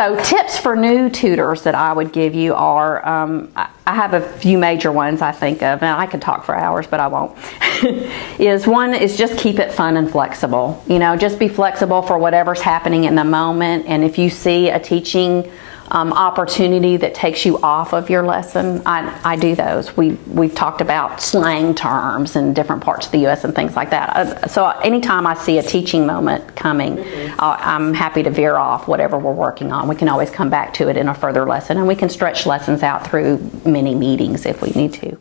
So tips for new tutors that I would give you are, I have a few major ones I think of, and I could talk for hours, but I won't. One is just keep it fun and flexible. You know, just be flexible for whatever's happening in the moment, and if you see a teaching opportunity that takes you off of your lesson, I do those. We've talked about slang terms in different parts of the U.S. and things like that. So anytime I see a teaching moment coming, I'm happy to veer off whatever we're working on. We can always come back to it in a further lesson, and we can stretch lessons out through many meetings if we need to.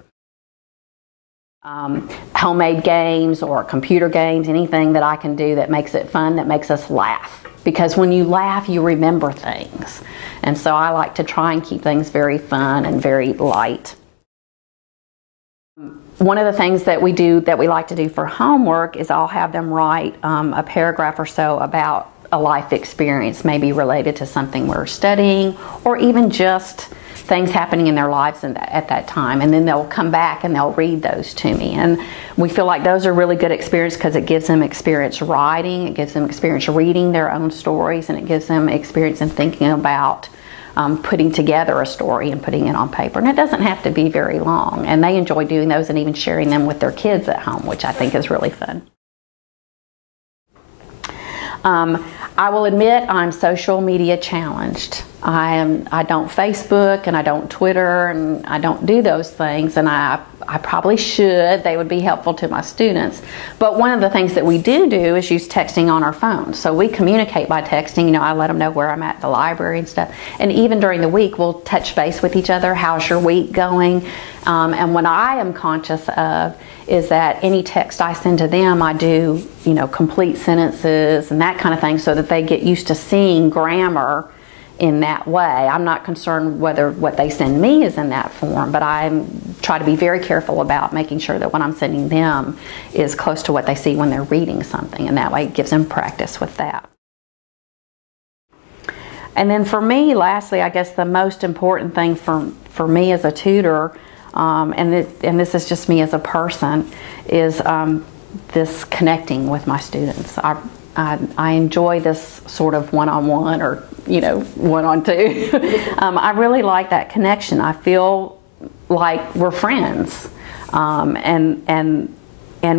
Homemade games or computer games, anything that I can do that makes it fun, that makes us laugh. Because when you laugh, you remember things. And so I like to try and keep things very fun and very light. One of the things that we do, that we like to do for homework, is I'll have them write a paragraph or so about a life experience, maybe related to something we're studying, or even just things happening in their lives at that time, and then they'll come back and they'll read those to me. And we feel like those are really good experience because it gives them experience writing, it gives them experience reading their own stories, and it gives them experience in thinking about putting together a story and putting it on paper. And it doesn't have to be very long, and they enjoy doing those and even sharing them with their kids at home, which I think is really fun. I will admit I'm social media challenged. I don't Facebook and I don't Twitter and I don't do those things, and I probably should. They would be helpful to my students. But one of the things that we do is use texting on our phones. So we communicate by texting. You know, I let them know where I'm at the library and stuff. And even during the week, we'll touch base with each other. How's your week going? And what I am conscious of is that any text I send to them, I do, you know, complete sentences and that kind of thing, so that they get used to seeing grammar in that way. I'm not concerned whether what they send me is in that form, but I try to be very careful about making sure that what I'm sending them is close to what they see when they're reading something, and that way it gives them practice with that. And then for me, lastly, I guess the most important thing for me as a tutor, and this is just me as a person, is this connecting with my students. I enjoy this sort of one-on-one, or, you know, one-on-two. I really like that connection. I feel like we're friends. And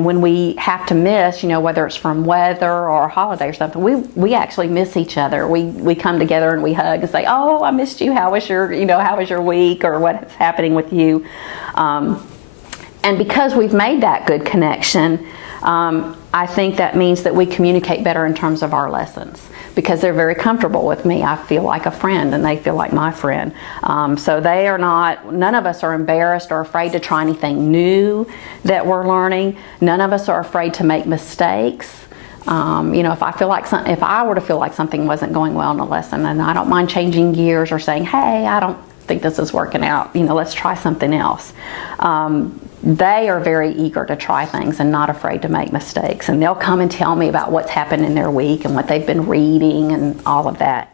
when we have to miss, you know, whether it's from weather or a holiday or something, we actually miss each other. We come together and we hug and say, "Oh, I missed you. How was your week, or what's happening with you?" And because we've made that good connection, I think that means that we communicate better in terms of our lessons, because they're very comfortable with me. I feel like a friend and they feel like my friend. So none of us are embarrassed or afraid to try anything new that we're learning. None of us are afraid to make mistakes. You know, if I were to feel like something wasn't going well in a lesson, and I don't mind changing gears or saying, "Hey, I don't think this is working out, you know, let's try something else." They are very eager to try things and not afraid to make mistakes, and they'll come and tell me about what's happened in their week and what they've been reading and all of that.